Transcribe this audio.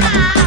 Bye.